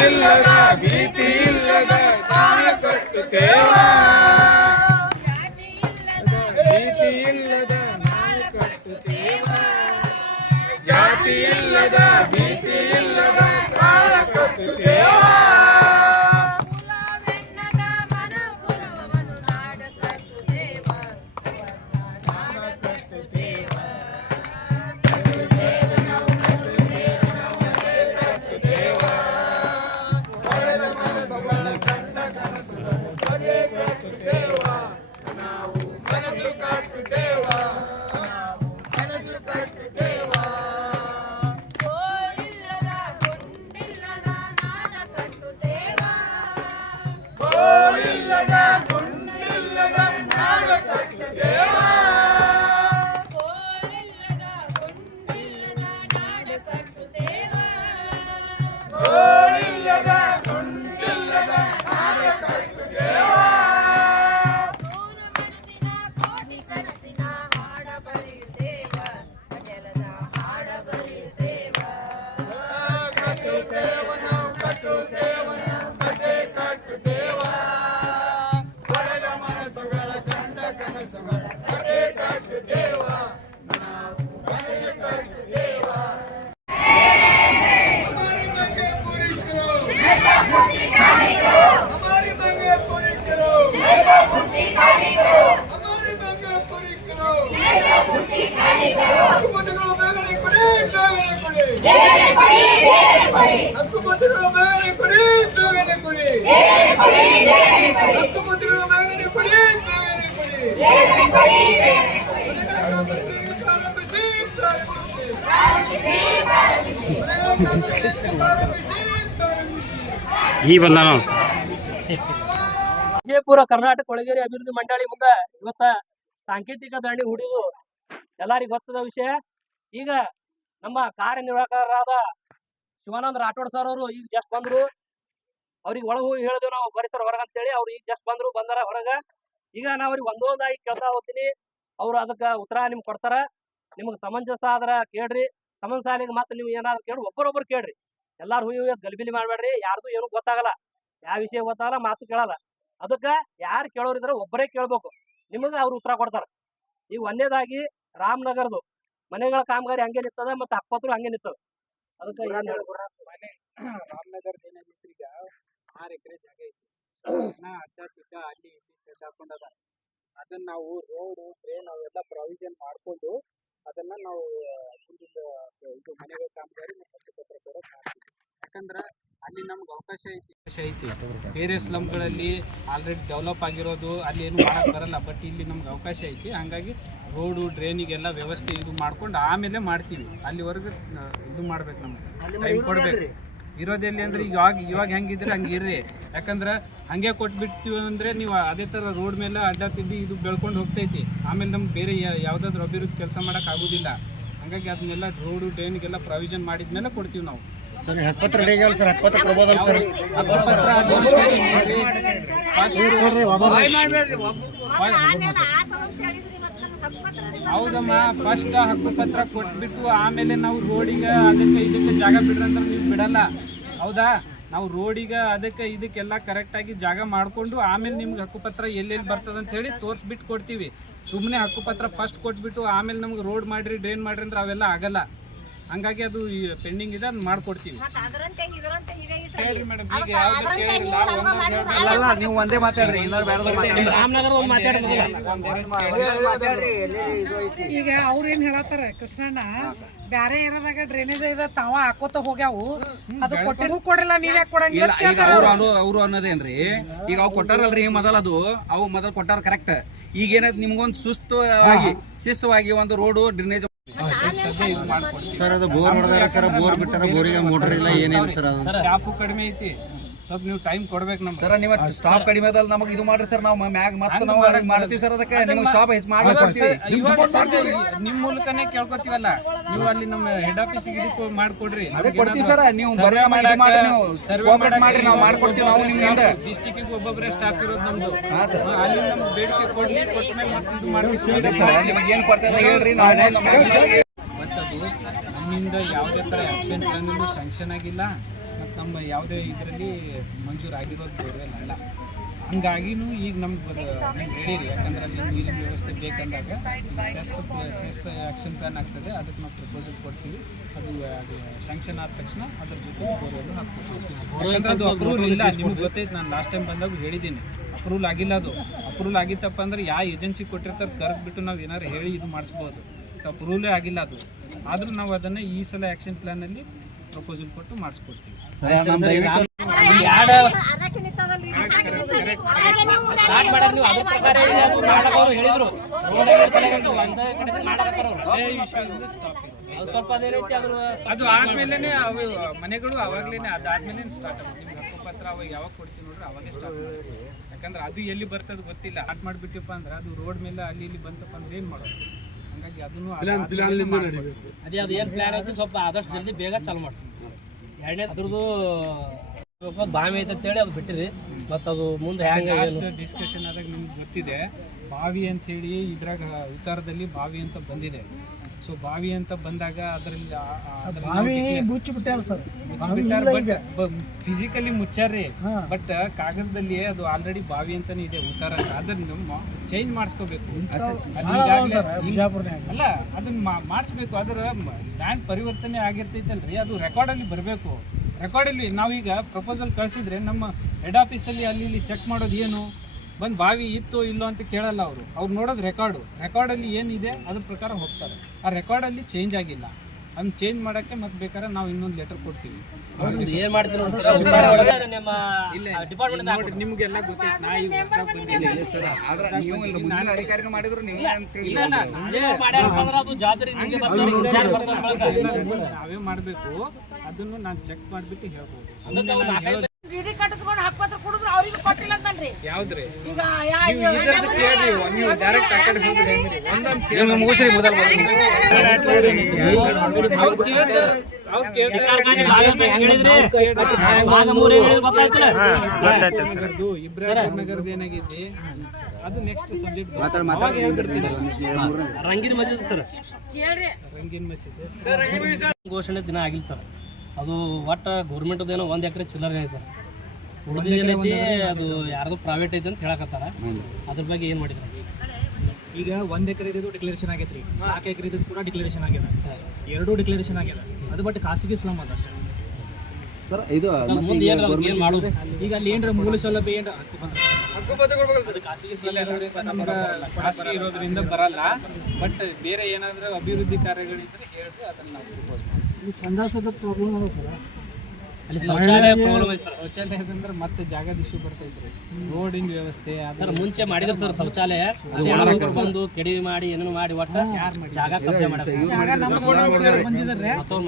ಇಲ್ಲದ ಭೀತಿ ಇಲ್ಲದ ತಾಣ ಕಟ್ಟುತ್ತೇವ ಭೀತಿ ಇಲ್ಲದ ನಾಡ ಕಟ್ಟುತ್ತೇವ ಜಾತಿ ಇಲ್ಲದ ಭೀತಿ ಇಲ್ಲದ ತಾಣ ಕಟ್ಟುತ್ತೇವ हमारी मांगे पूरी करो हमारी मांगे पूरी करो ಹಕ್ಕುಪತ್ರಗಳು ಬೇಗನೆ ಕೊಡಿ ಬೇಗನೆ ಕೊಡಿ ಹಕ್ಕುಪತ್ರಗಳು ಬೇಗನೆ ಕೊಡಿ ಬೇಗನೆ ಕೊಡಿ ಹಕ್ಕುಪತ್ರಗಳು ಬೇಗನೆ ಕೊಡಿ ಬೇಗನೆ ಕೊಡಿ ಮನೆಗಳ ಕಾಮಗಾರಿಗೆ ಪ್ರಾರಂಭಿಸಿ ಪ್ರಾರಂಭಿಸಿ ಮನೆಗಳ ಕಾಮಗಾರಿಗೆ ಪ್ರಾರಂಭಿಸಿ ಪ್ರಾರಂಭಿಸಿ ಈ ಬಂದಾನು ವಿಜಯಪುರ, ಕರ್ನಾಟಕ ಕೊಳಗೇರಿ ಅಭಿವೃದ್ಧಿ ಮಂಡಳಿ ಮುಂದೆ ಇವತ್ತ ಸಾಂಕೇತಿಕ ದಂಡಿ ಹುಡುಗು ಎಲ್ಲರಿಗೂ ಗೊತ್ತದ ವಿಷಯ. ಈಗ ನಮ್ಮ ಕಾರ್ಯನಿರ್ವಾಹಕರಾದ ಶಿವಾನಂದ ರಾಠೋಡ್ ಸರ್ ಅವರು ಈಗ ಜಸ್ಟ್ ಬಂದ್ರು. ಅವ್ರಿಗೆ ಒಳಗೆ ಹೋಗಿ ಹೇಳಿದ್ವಿ ನಾವು ಪರಿಸರ ಹೊರಗ ಅಂತೇಳಿ ಅವ್ರು ಈಗ ಜಸ್ಟ್ ಬಂದ್ರು, ಬಂದಾರ ಹೊರಗ. ಈಗ ನಾ ಅವ್ರಿಗೆ ಒಂದೊಂದಾಗಿ ಕೇಳ್ತಾ ಹೋಗ್ತೀನಿ. ಅವ್ರು ಅದಕ್ಕೆ ಉತ್ತರ ನಿಮ್ಗೆ ಕೊಡ್ತಾರ. ನಿಮ್ಗೆ ಸಮಂಜಸ ಆದ್ರ ಕೇಳ್ರಿ. ಸಮಂಜಸ ಆಲಿಗೆ ಮತ್ತೆ ನೀವು ಏನಾದ್ರು ಕೇಳಿ ಒಬ್ಬರೊಬ್ಬರು ಕೇಳ್ರಿ. ಎಲ್ಲಾರು ಹುಯಿ ಹುಯ್ಯೋದ್ ಗಲಿಬಿಲಿ ಮಾಡಬೇಡ್ರಿ. ಯಾರ್ದು ಏನು ಗೊತ್ತಾಗಲ್ಲ. ಯಾವ ವಿಷಯ ಗೊತ್ತಾಗಲ್ಲ, ಮಾತು ಕೇಳಲ್ಲ. ಅದಕ್ಕ ಯಾರು ಕೇಳೋರಿದ್ರೆ ಒಬ್ಬರೇ ಕೇಳ್ಬೇಕು. ನಿಮಗೆ ಅವ್ರು ಉತ್ತರ ಕೊಡ್ತಾರೆ. ಈಗ ಒಂದೇದಾಗಿ ರಾಮನಗರದು ಮನೆಗಳ ಕಾಮಗಾರಿ ಹಂಗೆ ನಿಂತದ ಮತ್ತೆ ಅಪ್ಪತ್ರು ಹಂಗೆ ನಿಂತದ ಅದಕ್ಕೆ? ರಾಮನಗರದ ಏನಾಗೈತಿ ಈಗ? ಆರು ಎಕರೆ ಜಾಗ ಐತಿ. ಅಡ್ಡ ತಿಡ್ಡ ಅಲ್ಲಿ ಇಲ್ಲಿ ಶೆಡ್ ಹಾಕೊಂಡದ. ಅದನ್ನ ನಾವು ರೋಡ್ ಡ್ರೈನ್ ಅವೆಲ್ಲ ಪ್ರಾವಿಷನ್ ಮಾಡ್ಕೊಂಡು ಅದನ್ನ ನಾವು ಮುಂದಿನ ಇದು ಮನೆಗಳ ಕಾಮಗಾರಿ ಮತ್ತು ಕೊಡಕ್ ಮಾಡ್ತೀವಿ. ಯಾಕಂದ್ರ ಅಲ್ಲಿ ನಮ್ಗೆ ಅವಕಾಶ ಐತಿ. ಅವಕಾಶ ಐತಿ. ಬೇರೆ ಸ್ಲಮ್ಗಳಲ್ಲಿ ಆಲ್ರೆಡಿ ಡೆವಲಪ್ ಆಗಿರೋದು ಅಲ್ಲಿ ಏನು ಮಾಡಕ್ಕೆ ಬರಲ್ಲ ಬಟ್ ಇಲ್ಲಿ ನಮ್ಗೆ ಅವಕಾಶ ಐತಿ. ಹಂಗಾಗಿ ರೋಡು ಡ್ರೈನಿಗೆಲ್ಲ ವ್ಯವಸ್ಥೆ ಇದು ಮಾಡ್ಕೊಂಡು ಆಮೇಲೆ ಮಾಡ್ತೀವಿ. ಅಲ್ಲಿವರೆಗೂ ಇದು ಮಾಡ್ಬೇಕು ನಮ್ಗೆ. ಟೈಮ್ ಕೊಡ್ಬೇಕು. ಇರೋದೆಲ್ಲಿ ಅಂದ್ರೆ ಇವಾಗ ಇವಾಗ ಹೆಂಗಿದ್ರೆ ಹಂಗೆ ಇರ್ರಿ. ಯಾಕಂದ್ರೆ ಹಂಗೆ ಕೊಟ್ಬಿಡ್ತೀವಿ ಅಂದ್ರೆ ನೀವು ಅದೇ ಥರ ರೋಡ್ ಮೇಲೆ ಅಡ್ಡ ತಿದ್ದಿ ಇದು ಬೆಳ್ಕೊಂಡು ಹೋಗ್ತೈತಿ. ಆಮೇಲೆ ನಮ್ಗೆ ಬೇರೆ ಯಾವುದಾದ್ರೂ ಯಾವ್ದಾದ್ರು ಅಭಿವೃದ್ಧಿ ಕೆಲಸ ಮಾಡಕ್ ಆಗೋದಿಲ್ಲ. ಹಂಗಾಗಿ ಅದನ್ನೆಲ್ಲ ರೋಡು ಡ್ರೈನ್ಗೆಲ್ಲ ಪ್ರಾವಿಷನ್ ಮಾಡಿದ್ಮೇಲೆ ಕೊಡ್ತೀವಿ ನಾವು. ಸರ್ ರೆಡಿ ಆಗ್ಯಾವ ಸರ್ ಹಕ್ಕಪತ್ರ ಕೊಡ್ಬೋದಲ್ಲ ಸರ್. ಹಕ್ಕುಪತ್ರ ಹೌದಮ್ಮ ಫಸ್ಟ್ ಹಕ್ಕುಪತ್ರ ಕೊಟ್ಬಿಟ್ಟು ಆಮೇಲೆ ನಾವು ರೋಡಿಗೆ ಅದಕ್ಕೆ ಇದಕ್ಕೆ ಜಾಗ ಬಿಡ್ರಿ ಅಂದ್ರೆ ನೀವು ಬಿಡಲ್ಲ. ಹೌದಾ? ನಾವು ರೋಡಿಗೆ ಅದಕ್ಕೆ ಇದಕ್ಕೆಲ್ಲ ಕರೆಕ್ಟಾಗಿ ಜಾಗ ಮಾಡಿಕೊಂಡು ಆಮೇಲೆ ನಿಮ್ಗೆ ಹಕ್ಕುಪತ್ರ ಎಲ್ಲೆಲ್ಲಿ ಬರ್ತದೆ ಅಂತ ಹೇಳಿ ತೋರಿಸ್ಬಿಟ್ಟು ಕೊಡ್ತೀವಿ. ಸುಮ್ಮನೆ ಹಕ್ಕುಪತ್ರ ಫಸ್ಟ್ ಕೊಟ್ಬಿಟ್ಟು ಆಮೇಲೆ ನಮ್ಗೆ ರೋಡ್ ಮಾಡ್ರಿ ಡ್ರೈನ್ ಮಾಡ್ರಿ ಅಂದ್ರೆ ಅವೆಲ್ಲ ಆಗಲ್ಲ. ಹಂಗಾಗಿ ಅದು ಪೆಂಡಿಂಗ್ ಇದೆ ಅದನ್ನ ಮಾಡ್ಕೊಡ್ತೀವಿ. ಅಲ್ಲ ನೀವು ಒಂದೇ ಮಾತಾಡ್ರಿ ಇನ್ನೊಂದು ಬೇರೆ ರಾಮನಗರ ಒಂದು ಮಾತಾಡ್ಬೋದು ಈಗ ಅವ್ರ ಏನ್ ಹೇಳತ್ತಾರ ಕೃಷ್ಣಣ್ಣ ಬ್ಯಾರೆ ಏರಿಯಾದಾಗ ಡ್ರೈನೇಜ್ ಇದೆ ತಾವ ಹಾಕೋತ ಹೋಗ್ಯಾವು. ಅದು ಕೊಟ್ಟಿಗೂ ಕೊಡಲ್ಲ ನೀವ್ ಯಾಕೆ ಕೊಡಂಗಿಲ್ಲ ಇಲ್ಲ ಈಗ ಅವ್ರು ಅವ್ರು. ಅನ್ನೋದೇನ್ರಿ? ಈಗ ಅವ್ ಕೊಟ್ಟಾರಲ್ರಿ ಮೊದಲ ಅದು ಅವು ಮೊದಲು ಕೊಟ್ಟಾರ ಕರೆಕ್ಟ್ ಈಗ ಏನಾಯ್ತು ನಿಮ್ಗೊಂದು ಸುಸ್ತವಾಗಿ ಶಿಸ್ತವಾಗಿ ಒಂದು ರೋಡು ಡ್ರೈನೇಜ್ ಸರ್ ಅದು ಬೋರ್ ಹೊಡೆದಾರ ಸರ್ ಬೋರ್ ಬಿಟ್ಟಾರ ಬೋರಿಗೆ ಮೋಟರ್ ಇಲ್ಲ ಏನಿಲ್ಲ ಸರ್ ಅದು. ಸ್ಟಾಫು ಕಡಿಮೆ ಐತಿ. ಸ್ವಲ್ಪ ನೀವು ಟೈಮ್ ಕೊಡ್ಬೇಕು ನಮ್ಗೆ. ಸರ್ ನೀವು ಸ್ಟಾಪ್ ಕಡಿಮೆ ಅದಲ್ಲ ನಮಗೆ ಇದು ಮಾಡ್ರಿ ಸರ್ ನಾವು ಮ್ಯಾಗ್ ಮತ್ತೆ ನಾವು ಮಾಡ್ತೀವಿ ಸರ್ ಅದಕ್ಕೆ. ನಿಮ್ಗೆ ಸ್ಟಾಪ್ ಹೆಚ್ಚು ಇವಾಗ ನಿಮ್ಮ ಮೂಲಕನೇ ಕೇಳ್ಕೊತೀವಲ್ಲ? ನೀವು ಅಲ್ಲಿ ನಮ್ಮ ಹೆಡ್ ಆಫೀಸ್ ಇದು ಮಾಡ್ಕೊಡ್ರಿ. ಅದೇ ಕೊಡ್ತೀವಿ ಸರ್ ನೀವು ಬರೇ ಮಾಡಿ ಮಾಡಿ ನೀವು ಕೋಆಪರೇಟ್ ಮಾಡ್ರಿ ನಾವು ಮಾಡ್ಕೊಡ್ತೀವಿ ನಾವು ನಿಮ್ಮಿಂದ ಡಿಸ್ಟಿಕ್ ಒಬ್ಬೊಬ್ಬರೇ ಸ್ಟಾಫ್ ಇರೋದು ನಮ್ದು. ಹಾ ಸರ್. ಅಲ್ಲಿ ನಮ್ಗೆ ಬೇಡಿಕೆ ಕೊಡ್ಲಿ ಕೊಟ್ಮೇಲೆ ಮತ್ತೆ ಇದು ಮಾಡ್ತೀವಿ ಸರ್ ನಿಮಗೆ ಏನು ಕೊಡ್ತಾ ಹೇಳ್ರಿ ನಾವು ಅದು ನಮ್ಮಿಂದ ಯಾವುದೇ ಥರ ಆ್ಯಕ್ಷನ್ ಪ್ಲಾನ್ ಸ್ಯಾಂಕ್ಷನ್ ಆಗಿಲ್ಲ. ಮತ್ತು ನಮ್ಮ ಯಾವುದೇ ಇದರಲ್ಲಿ ಮಂಜೂರು ಆಗಿರೋದು ಬೋರ್ವೆಲ್ ಅಲ್ಲ. ಹಂಗಾಗಿನೂ ಈಗ ನಮ್ಗೆ ನೀವು ಹೇಳಿರಿ ಯಾಕಂದ್ರೆ ಅಲ್ಲಿ ನೀರಿನ ವ್ಯವಸ್ಥೆ ಬೇಕಂದಾಗ ಸೆಸ್ ಸೆಸ್ ಆ್ಯಕ್ಷನ್ ಪ್ಲಾನ್ ಆಗ್ತದೆ. ಅದಕ್ಕೆ ನಾವು ಪ್ರಪೋಸಲ್ ಕೊಡ್ತೀವಿ. ಅದು ಸ್ಯಾಂಕ್ಷನ್ ಆದ ತಕ್ಷಣ ಅದ್ರ ಜೊತೆ ಬೋರ್ವೆಲ್ ಹಾಕ್ತೀವಿ ಅದು ಅಪ್ರೂವಲ್ ಇಲ್ಲ. ನಿಮ್ಗೆ ಗೊತ್ತೈತೆ ನಾನು ಲಾಸ್ಟ್ ಟೈಮ್ ಬಂದಾಗ ಹೇಳಿದ್ದೀನಿ. ಅಪ್ರೂವಲ್ ಆಗಿಲ್ಲ ಅದು. ಅಪ್ರೂವಲ್ ಆಗಿತ್ತಪ್ಪ ಅಂದ್ರೆ ಯಾವ ಏಜೆನ್ಸಿ ಕೊಟ್ಟಿರ್ತಾರೆ ಕರೆಕ್ಟ್ ಬಿಟ್ಟು ನಾವು ಏನಾರು ಹೇಳಿ ಇದು ಮಾಡಿಸ್ಬೋದು. ಅಪ್ರೂವಲೇ ಆಗಿಲ್ಲ ಅದು. ಆದರೂ ನಾವು ಅದನ್ನು ಈ ಸಲ ಆ್ಯಕ್ಷನ್ ಪ್ಲ್ಯಾನಲ್ಲಿ ಪ್ರಪೋಸಲ್ ಕೊಟ್ಟು ಮಾಡಿಸ್ಕೊಡ್ತೀವಿ ಅದು ಆದ್ಮೇಲೆ ಅವು ಮನೆಗಳು ಅವಾಗ್ಲೇನೆ ಅದಾದ್ಮೇಲೆ ಸ್ಟಾರ್ಟ್ ಆಗುತ್ತೆ ನಿಮ್ಗೆ ಹಕ್ಕುಪತ್ರ ಅವಾಗ ಯಾವಾಗ ಕೊಡ್ತೀವಿ ನೋಡ್ರಿ ಅವಾಗೇ ಸ್ಟಾರ್ಟ್ ಯಾಕಂದ್ರೆ ಅದು ಎಲ್ಲಿ ಬರ್ತದ ಗೊತ್ತಿಲ್ಲ ಸ್ಟಾರ್ಟ್ ಮಾಡಿಬಿಟ್ಟಿಪ್ಪ ಅಂದ್ರೆ ಅದು ರೋಡ್ ಮೇಲೆ ಅಲ್ಲಿ ಇಲ್ಲಿ ಬಂತಪ್ಪ ಅಂದ್ರೆ ಏನು ಮಾಡೋದು ಹಂಗಾಗಿ ಅದನ್ನು. ಅದೇ ಅದು ಏನ್ ಪ್ಲಾನ್ ಐತಿ ಸ್ವಲ್ಪ ಆದಷ್ಟು ಜಲ್ದಿ ಬೇಗ ಚಾಲು ಮಾಡ್ತೀವಿ. ಎರಡನೇ ಅದ್ರದ್ದು ಬಾವಿ ಐತೆ ಅಂತೇಳಿ ಅದು ಬಿಟ್ಟಿರಿ. ಮತ್ತು ಅದು ಮುಂದೆ ಹ್ಯಾಂಗ ಲಾಸ್ಟ್ ಡಿಸ್ಕಷನ್ ಆದಾಗ ನಿಮ್ಗೆ ಗೊತ್ತಿದೆ ಬಾವಿ ಅಂತ ಹೇಳಿ ಇದ್ರಾಗ ವಿಚಾರದಲ್ಲಿ ಬಾವಿ ಅಂತ ಬಂದಿದೆ. ಸೊ ಬಾವಿ ಅಂತ ಬಂದಾಗ ಅದರಲ್ಲಿ ಬಾವಿ ಮುಚ್ಚಿ ಬಿಟ್ಟಾರ ಸರ್. ಫಿಸಿಕಲಿ ಮುಚ್ಚಾರ್ರಿ. ಬಟ್ ಕಾಗದದಲ್ಲಿ ಅದು ಆಲ್ರೆಡಿ ಬಾವಿ ಅಂತಾನೆ ಇದೆ ಉತ್ತರ. ಅದನ್ನ ಚೇಂಜ್ ಮಾಡಿಸ್ಕೋಬೇಕು. ಅಲ್ಲ ಅದನ್ನ ಮಾಡಿಸ್ಬೇಕು. ಅದರ ಲ್ಯಾಂಡ್ ಪರಿವರ್ತನೆ ಆಗಿರ್ತೈತಲ್ರಿ. ಅದು ರೆಕಾರ್ಡಲ್ಲಿ ಬರಬೇಕು. ರೆಕಾರ್ಡಲ್ಲಿ ನಾವೀಗ ಪ್ರಪೋಸಲ್ ಕಳಿಸಿದ್ರೆ ನಮ್ಮ ಹೆಡ್ ಆಫೀಸಲ್ಲಿ ಅಲ್ಲಿ ಇಲ್ಲಿ ಚೆಕ್ ಮಾಡೋದು ಏನು? ಬಂದು ಬಾವಿ ಇತ್ತು ಇಲ್ಲೋ ಅಂತ ಕೇಳಲ್ಲ ಅವರು. ಅವ್ರು ನೋಡೋದು ರೆಕಾರ್ಡು ರೆಕಾರ್ಡಲ್ಲಿ ಏನಿದೆ ಅದ್ರ ಪ್ರಕಾರ ಹೋಗ್ತಾರೆ. ಆ ರೆಕಾರ್ಡಲ್ಲಿ ಚೇಂಜ್ ಆಗಿಲ್ಲ. ಅದನ್ನ ಚೇಂಜ್ ಮಾಡೋಕ್ಕೆ ಮತ್ತೆ ಬೇಕಾದ್ರೆ ನಾವು ಇನ್ನೊಂದು ಲೆಟರ್ ಕೊಡ್ತೀವಿ. ಏನು ಮಾಡ್ತೀರಿ ನಿಮ್ಮ ನಿಮ್ಗೆಲ್ಲ ಗೊತ್ತೈತೆ. ನಾ ಈಗ ಹೊಸ್ದಾಗ್ ಬಂದಿದ್ದೀನಿ. ಆದ್ರೆ ಇಲ್ಲಿ ಮುಂದಿನ ಮಾಡಿದ್ರು ನಿಮ್ಗೆ ಅಂತ ನಾವೇ ಮಾಡಬೇಕು. ಅದನ್ನು ನಾನು ಚೆಕ್ ಮಾಡಿಬಿಟ್ಟು ಹೇಳ್ಬೋದು ಅದಕ್ಕೆ ಅವ್ರು ನಾಲ್ಕೈದು ಡಿಡಿ ಕಟ್ಟಿಸ್ಕೊಂಡು ಹಕ್ಕುಪತ್ರ ಕೊಡಿದ್ರು ಅವ್ರಿಗೆ ಕೊಟ್ಟಿಲ್ಲ ಅಂತನ್ರಿ ಯಾವ್ದ್ರಿ? ಈಗ ಅದು ಇಬ್ರಾಹಿಂ ನಗರದ ಏನಾಗೈತಿ ಅದು ನೆಕ್ಸ್ಟ್ ಸಬ್ಜೆಕ್ಟ್ ರಂಗಿನ ಮಸೀದ್ ಸರ್. ರಂಗಿನ ಮಸೀದ್. ಘೋಷಣೆ ದಿನ ಆಗಿಲ್ಲ ಸರ್. ಅದು ಒಟ್ಟ ಗೌರ್ಮೆಂಟ್ ಏನೋ ಒಂದ್ ಎಕರೆ ಚಿಲ್ಲರ್ ಸರ್. ಉಳಿದ ಅದು ಯಾರ್ದು ಪ್ರೈವೇಟ್ ಐತಿ ಅಂತ ಹೇಳಕತ್ತಾರ. ಅದ್ರ ಬಗ್ಗೆ ಏನ್ ಮಾಡಿದ್ರಿ? ಈಗ ಒಂದ್ ಎಕರೆ ಇದ್ದು ಡಿಕ್ಲರೇಷನ್ ಆಗೈತ್ರಿ. ನಾಲ್ಕು ಎಕರೆ ಇದ್ದು ಕೂಡ ಡಿಕ್ಲರೇಷನ್ ಆಗ್ಯದ. ಎರಡೂ ಡಿಕ್ಲರೇಷನ್ ಆಗ್ಯದ. ಅದು ಬಟ್ ಖಾಸಗಿ ಸ್ಲಮ್ ಅದ ಅಷ್ಟೇ. ಸರ್ ಇದು ಮುಂದೆ ಏನ್ ಅದಕ್ಕೆ ಈಗ ಅಲ್ಲಿ ಏನ್ರ ಮೂಲ ಸೌಲಭ್ಯ ಏನ್ರ ಖಾಸಗಿ ಖಾಸಗಿ ಇರೋದ್ರಿಂದ ಬರಲ್ಲ. ಬಟ್ ಬೇರೆ ಏನಾದ್ರೂ ಅಭಿವೃದ್ಧಿ ಕಾರ್ಯಗಳಿದ್ರೆ ಹೇಳ್ರಿ ಅದನ್ನ ನಾವು ಸಂದಾಸದ ಪ್ರಾಬ್ಲಮ್ ಅದ ಸರ್. ಅಲ್ಲಿ ಶೌಚಾಲಯ ಪ್ರಾಬ್ಲಮ್ ಐತಿ ಸರ್ ಶೌಚಾಲಯದಂದ್ರೆ ಮತ್ತೆ ಜಾಗದ ಇಶ್ಯೂ ಬರ್ತೈತ್ರಿ ರೋಡಿನ ವ್ಯವಸ್ಥೆ ಸರ್ ಮುಂಚೆ ಮಾಡಿದ್ರು ಸರ್ ಶೌಚಾಲಯ. ಯಾರೋ ಬಂದು ಕೆಡಿ ಮಾಡಿ ಏನೇನು ಮಾಡಿ ಒಟ್ಟ ಜಾಗ ಕಬ್ಜೆ ಬಂದಿದ್ದಾರೆ. ಮತ್ತವ್ರು